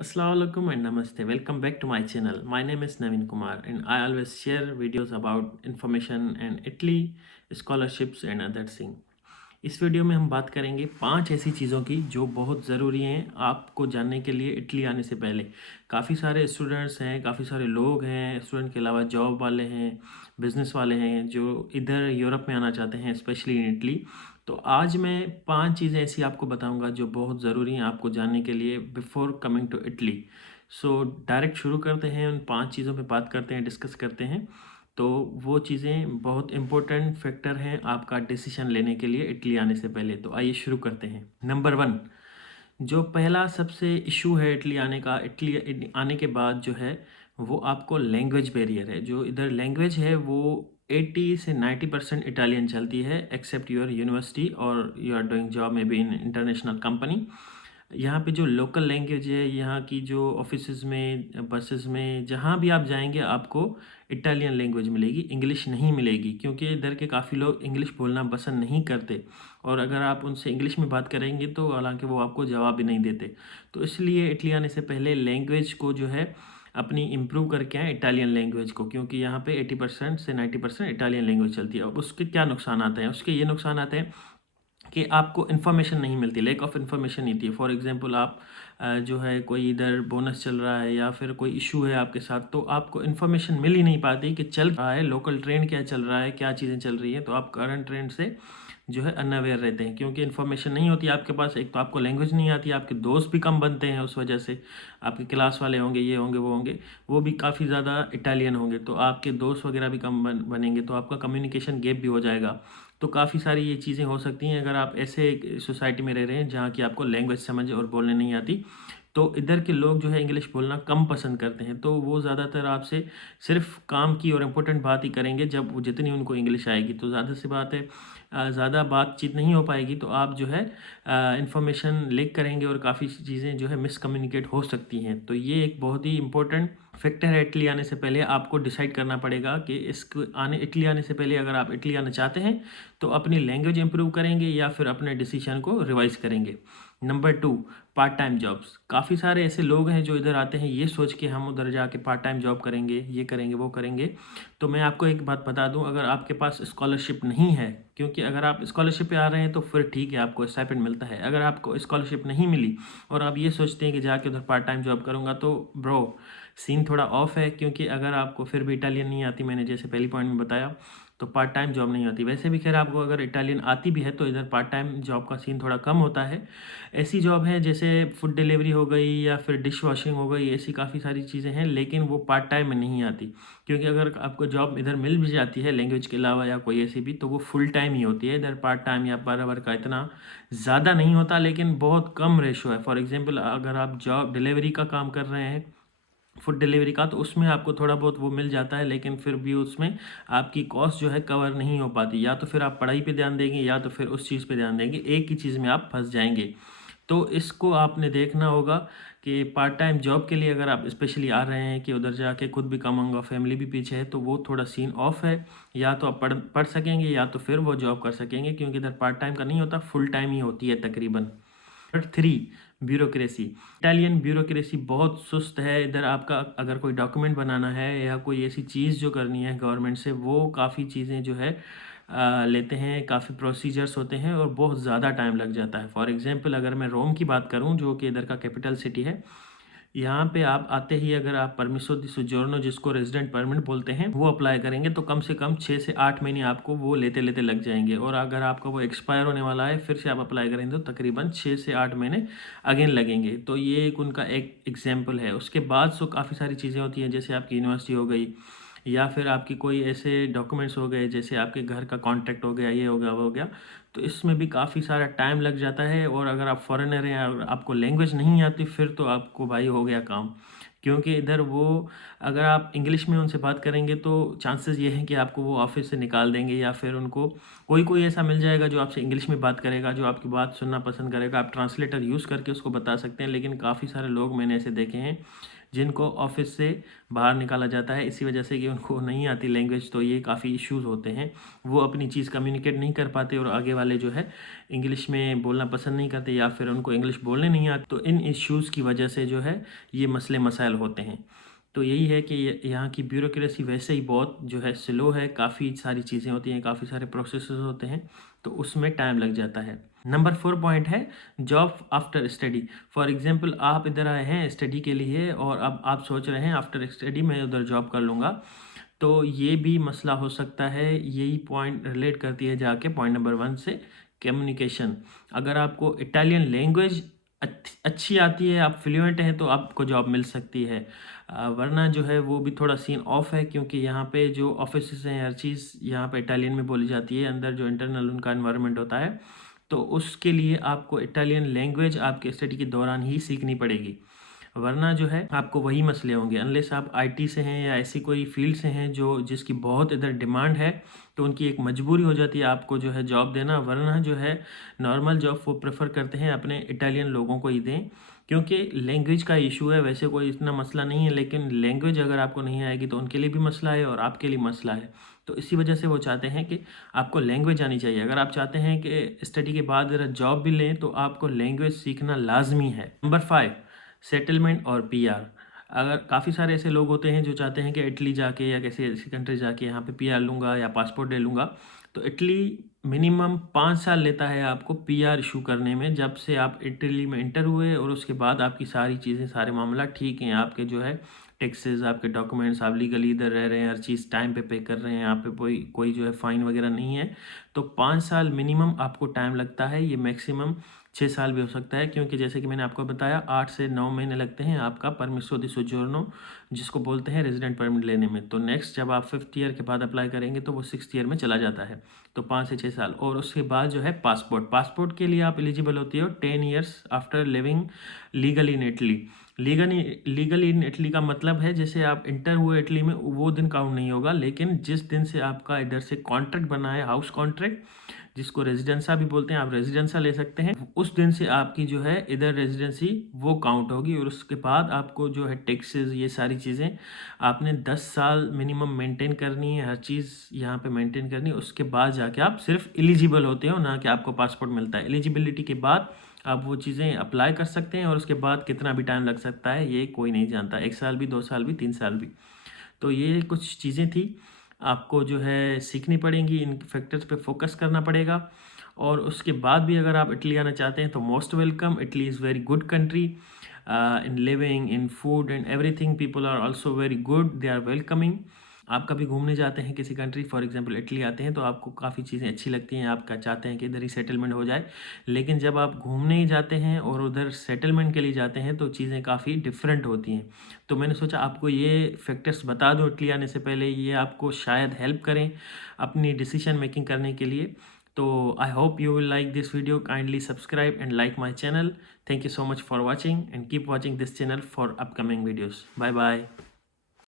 Assalamualaikum and namaste. Welcome back to my channel. My name is Naveen Kumar and I always share videos about information and Italy scholarships and other things. इस video में हम बात करेंगे 5 ऐसी चीज़ों की जो बहुत ज़रूरी हैं आपको जानने के लिए इटली आने से पहले। काफ़ी सारे स्टूडेंट्स हैं, काफ़ी सारे लोग हैं, स्टूडेंट के अलावा जॉब वाले हैं, बिजनेस वाले हैं जो इधर यूरोप में आना चाहते हैं, स्पेशली इन इटली। तो आज मैं 5 चीज़ें ऐसी आपको बताऊंगा जो बहुत ज़रूरी हैं आपको जानने के लिए before coming to Italy. So direct शुरू करते हैं, उन 5 चीज़ों पे बात करते हैं, डिस्कस करते हैं। तो वो चीज़ें बहुत इम्पोर्टेंट फैक्टर हैं आपका डिसीजन लेने के लिए इटली आने से पहले। तो आइए शुरू करते हैं। नंबर 1, जो पहला सबसे इशू है इटली आने का, इटली आने के बाद जो है वो आपको लैंग्वेज बैरियर है। जो इधर लैंग्वेज है वो 80 से 90% इटालियन चलती है, एक्सेप्ट योर यूनिवर्सिटी और you are doing job may be in international company. यहाँ पे जो लोकल लैंग्वेज है, यहाँ की जो ऑफिसेज में, बसेस में, जहाँ भी आप जाएंगे आपको इटालियन लैंग्वेज मिलेगी, इंग्लिश नहीं मिलेगी, क्योंकि इधर के काफ़ी लोग इंग्लिश बोलना पसंद नहीं करते। और अगर आप उनसे इंग्लिश में बात करेंगे तो हालांकि वो आपको जवाब भी नहीं देते। तो इसलिए इटली आने से पहले लैंग्वेज को जो है अपनी इम्प्रूव करके आए इटालियन लैंग्वेज को, क्योंकि यहाँ पे 80% से 90% इटालियन लैंग्वेज चलती है। अब उसके क्या नुकसान आते हैं? उसके ये नुकसान आते हैं कि आपको इन्फॉर्मेशन नहीं मिलती, लैक ऑफ इन्फॉर्मेशन नहीं थी। फॉर एग्जांपल आप जो है कोई इधर बोनस चल रहा है या फिर कोई इशू है आपके साथ, तो आपको इन्फॉर्मेशन मिल ही नहीं पाती कि चल रहा है, लोकल ट्रेंड क्या चल रहा है, क्या चीज़ें चल रही हैं। तो आप करंट ट्रेंड से जो है अनअवेयर रहते हैं, क्योंकि इन्फॉर्मेशन नहीं होती आपके पास। एक तो आपको लैंग्वेज नहीं आती, आपके दोस्त भी कम बनते हैं उस वजह से। आपके क्लास वाले होंगे, ये होंगे, वो होंगे, वो भी काफ़ी ज़्यादा इटालियन होंगे, तो आपके दोस्त वगैरह भी कम बनेंगे, तो आपका कम्युनिकेशन गैप भी हो जाएगा। तो काफ़ी सारी ये चीज़ें हो सकती हैं अगर आप ऐसे सोसाइटी में रह रहे हैं जहाँ की आपको लैंग्वेज समझ और बोलने नहीं आती। तो इधर के लोग जो है इंग्लिश बोलना कम पसंद करते हैं, तो वो ज़्यादातर आपसे सिर्फ काम की और इम्पोर्टेंट बात ही करेंगे जब वो जितनी उनको इंग्लिश आएगी। तो ज़्यादा सी बात है, ज़्यादा बातचीत नहीं हो पाएगी, तो आप जो है इंफॉर्मेशन लीक करेंगे और काफ़ी चीज़ें जो है मिसकम्युनिकेट हो सकती हैं। तो ये एक बहुत ही इंपॉर्टेंट फैक्टर है। इटली आने से पहले आपको डिसाइड करना पड़ेगा कि इटली आने से पहले अगर आप इटली आना चाहते हैं तो अपनी लैंग्वेज इंप्रूव करेंगे या फिर अपने डिसीजन को रिवाइज करेंगे। Number 2, part time jobs. काफ़ी सारे ऐसे लोग हैं जो इधर आते हैं ये सोच के हम उधर जाके पार्ट टाइम जॉब करेंगे, ये करेंगे, वो करेंगे। तो मैं आपको एक बात बता दूं, अगर आपके पास स्कॉलरशिप नहीं है, क्योंकि अगर आप स्कॉलरशिप पे आ रहे हैं तो फिर ठीक है, आपको स्टाइपेंड मिलता है। अगर आपको स्कॉलरशिप नहीं मिली और आप ये सोचते हैं कि जाके उधर पार्ट टाइम जॉब करूँगा, तो ब्रो सीन थोड़ा ऑफ है, क्योंकि अगर आपको फिर भी इटालियन नहीं आती, मैंने जैसे पहली पॉइंट में बताया, तो पार्ट टाइम जॉब नहीं आती। वैसे भी खैर आपको अगर इटालियन आती भी है तो इधर पार्ट टाइम जॉब का सीन थोड़ा कम होता है। ऐसी जॉब है जैसे फूड डिलीवरी हो गई या फिर डिश वॉशिंग हो गई, ऐसी काफ़ी सारी चीज़ें हैं, लेकिन वो पार्ट टाइम में नहीं आती। क्योंकि अगर आपको जॉब इधर मिल भी जाती है लैंग्वेज के अलावा या कोई ऐसी भी, तो वो फुल टाइम ही होती है। इधर पार्ट टाइम या पर आवर का इतना ज़्यादा नहीं होता, लेकिन बहुत कम रेशो है। फॉर एग्जांपल अगर आप जॉब डिलीवरी का काम कर रहे हैं, फूड डिलीवरी का, तो उसमें आपको थोड़ा बहुत वो मिल जाता है, लेकिन फिर भी उसमें आपकी कॉस्ट जो है कवर नहीं हो पाती। या तो फिर आप पढ़ाई पे ध्यान देंगे या तो फिर उस चीज़ पे ध्यान देंगे, एक ही चीज़ में आप फंस जाएंगे। तो इसको आपने देखना होगा कि पार्ट टाइम जॉब के लिए अगर आप स्पेशली आ रहे हैं कि उधर जाके खुद भी कमाऊंगा, फैमिली भी पीछे है, तो वो थोड़ा सीन ऑफ है। या तो आप पढ़ पढ़ सकेंगे या तो फिर वो जॉब कर सकेंगे, क्योंकि इधर पार्ट टाइम का नहीं होता, फुल टाइम ही होती है तकरीबन। Number 3, bureaucracy. इटालियन ब्यूरोक्रेसी बहुत सुस्त है। इधर आपका अगर कोई डॉक्यूमेंट बनाना है या कोई ऐसी चीज़ जो करनी है गवर्नमेंट से, वो काफ़ी चीज़ें जो है लेते हैं, काफ़ी प्रोसीजर्स होते हैं और बहुत ज़्यादा टाइम लग जाता है। फॉर एग्जांपल अगर मैं रोम की बात करूं, जो कि इधर का कैपिटल सिटी है, यहाँ पे आप आते ही अगर आप परमिसो दी सोजोर्नो, जिसको रेजिडेंट परमिट बोलते हैं, वो अप्लाई करेंगे तो कम से कम 6 से 8 महीने आपको वो लेते लेते लग जाएंगे। और अगर आपका वो एक्सपायर होने वाला है, फिर से आप अप्लाई करेंगे तो तकरीबन 6 से 8 महीने अगेन लगेंगे। तो ये एक उनका एक एग्जाम्पल है। उसके बाद सो काफ़ी सारी चीज़ें होती हैं, जैसे आपकी यूनिवर्सिटी हो गई या फिर आपकी कोई ऐसे डॉक्यूमेंट्स हो गए, जैसे आपके घर का कॉन्ट्रैक्ट हो गया, ये हो गया, वो हो गया। तो इसमें भी काफ़ी सारा टाइम लग जाता है। और अगर आप फॉरेनर हैं और आपको लैंग्वेज नहीं आती, फिर तो आपको भाई हो गया काम, क्योंकि इधर वो अगर आप इंग्लिश में उनसे बात करेंगे तो चांसेस ये हैं कि आपको वो ऑफिस से निकाल देंगे, या फिर उनको कोई ऐसा मिल जाएगा जो आपसे इंग्लिश में बात करेगा, जो आपकी बात सुनना पसंद करेगा। आप ट्रांसलेटर यूज़ करके उसको बता सकते हैं, लेकिन काफ़ी सारे लोग मैंने ऐसे देखे हैं जिनको ऑफिस से बाहर निकाला जाता है इसी वजह से कि उनको नहीं आती लैंग्वेज। तो ये काफ़ी इश्यूज़ होते हैं, वो अपनी चीज़ कम्युनिकेट नहीं कर पाते और आगे वाले जो है इंग्लिश में बोलना पसंद नहीं करते, या फिर उनको इंग्लिश बोलने नहीं आती। तो इन इश्यूज़ की वजह से जो है ये मसले मसाइल होते हैं। तो यही है कि यहाँ की ब्यूरोक्रेसी वैसे ही बहुत जो है स्लो है, काफ़ी सारी चीज़ें होती हैं, काफ़ी सारे प्रोसेसेस होते हैं, तो उसमें टाइम लग जाता है। नंबर 4 पॉइंट है job after study. For example आप इधर आए हैं स्टडी के लिए और अब आप सोच रहे हैं आफ्टर स्टडी मैं उधर जॉब कर लूँगा, तो ये भी मसला हो सकता है। यही पॉइंट रिलेट करती है जाके पॉइंट नंबर 1 से, कम्युनिकेशन। अगर आपको इटालियन लैंग्वेज अच्छी आती है, आप फ्लुएंट हैं, तो आपको जॉब मिल सकती है। वरना जो है वो भी थोड़ा सीन ऑफ है, क्योंकि यहाँ पे जो ऑफिस हैं हर चीज़ यहाँ पे इटालियन में बोली जाती है, अंदर जो इंटरनल उनका एनवायरनमेंट होता है, तो उसके लिए आपको इटालियन लैंग्वेज आपके स्टडी के दौरान ही सीखनी पड़ेगी। वरना जो है आपको वही मसले होंगे, अनलेस आप आईटी से हैं या ऐसी कोई फील्ड से हैं जो जिसकी बहुत इधर डिमांड है, तो उनकी एक मजबूरी हो जाती है आपको जो है जॉब देना। वरना जो है नॉर्मल जॉब वो प्रेफर करते हैं अपने इटालियन लोगों को ही दें, क्योंकि लैंग्वेज का इशू है। वैसे कोई इतना मसला नहीं है, लेकिन लैंग्वेज अगर आपको नहीं आएगी तो उनके लिए भी मसला है और आपके लिए मसला है। तो इसी वजह से वो चाहते हैं कि आपको लैंग्वेज आनी चाहिए। अगर आप चाहते हैं कि स्टडी के बाद जॉब भी लें तो आपको लैंग्वेज सीखना लाजमी है। नंबर 5, सेटलमेंट और पीआर। अगर काफ़ी सारे ऐसे लोग होते हैं जो चाहते हैं कि इटली जाके या किसी ऐसी कंट्री जाके यहाँ पे पीआर लूँगा या पासपोर्ट ले लूँगा, तो इटली मिनिमम 5 साल लेता है आपको पीआर इशू करने में। जब से आप इटली में इंटर हुए और उसके बाद आपकी सारी चीज़ें, सारे मामला ठीक हैं, आपके जो है टैक्सेस, आपके डॉक्यूमेंट्स, आप लीगली इधर रह रहे हैं, हर चीज़ टाइम पे कर रहे हैं, यहाँ पे कोई कोई जो है फ़ाइन वगैरह नहीं है, तो 5 साल मिनिमम आपको टाइम लगता है। ये मैक्सिमम 6 साल भी हो सकता है, क्योंकि जैसे कि मैंने आपको बताया 8 से 9 महीने लगते हैं आपका परमिसो दी सोजोर्नो, जिसको बोलते हैं रेजिडेंट परमिट लेने में। तो नेक्स्ट जब आप 5th ईयर के बाद अप्लाई करेंगे तो वो 6th ईयर में चला जाता है, तो 5 से 6 साल। और उसके बाद जो है पासपोर्ट के लिए आप एलिजिबल होती हो 10 years after living legally in Italy. Legal in Italy का मतलब है जैसे आप इंटर हुए इटली में वो दिन काउंट नहीं होगा, लेकिन जिस दिन से आपका इधर से कॉन्ट्रैक्ट बना है, हाउस कॉन्ट्रैक्ट, जिसको रेजिडेंसा भी बोलते हैं, आप रेजिडेंसा ले सकते हैं, उस दिन से आपकी जो है इधर रेजिडेंसी वो काउंट होगी। और उसके बाद आपको जो है टैक्सेस, ये सारी चीज़ें आपने 10 साल मिनिमम मेंटेन करनी है, हर चीज़ यहाँ पे मेंटेन करनी है। उसके बाद जाके आप सिर्फ एलिजिबल होते हो, ना कि आपको पासपोर्ट मिलता है। एलिजिबिलिटी के बाद आप वो चीज़ें अप्लाई कर सकते हैं, और उसके बाद कितना भी टाइम लग सकता है ये कोई नहीं जानता, 1 साल भी, 2 साल भी, 3 साल भी। तो ये कुछ चीज़ें थी, आपको जो है सीखनी पड़ेंगी, इन फैक्टर्स पे फोकस करना पड़ेगा। और उसके बाद भी अगर आप इटली आना चाहते हैं तो most welcome. Italy is very good country in living, in food and everything. People are also very good, they are welcoming. आप कभी घूमने जाते हैं किसी कंट्री, फॉर एग्जांपल इटली आते हैं, तो आपको काफ़ी चीज़ें अच्छी लगती हैं, आप क्या चाहते हैं कि इधर ही सेटलमेंट हो जाए। लेकिन जब आप घूमने ही जाते हैं और उधर सेटलमेंट के लिए जाते हैं तो चीज़ें काफ़ी डिफरेंट होती हैं। तो मैंने सोचा आपको ये फैक्टर्स बता दूं इटली आने से पहले, ये आपको शायद हेल्प करें अपनी डिसीजन मेकिंग करने के लिए। तो I hope you will like this video. Kindly subscribe and like my channel. Thank you so much for watching and keep watching this channel for upcoming videos. Bye bye.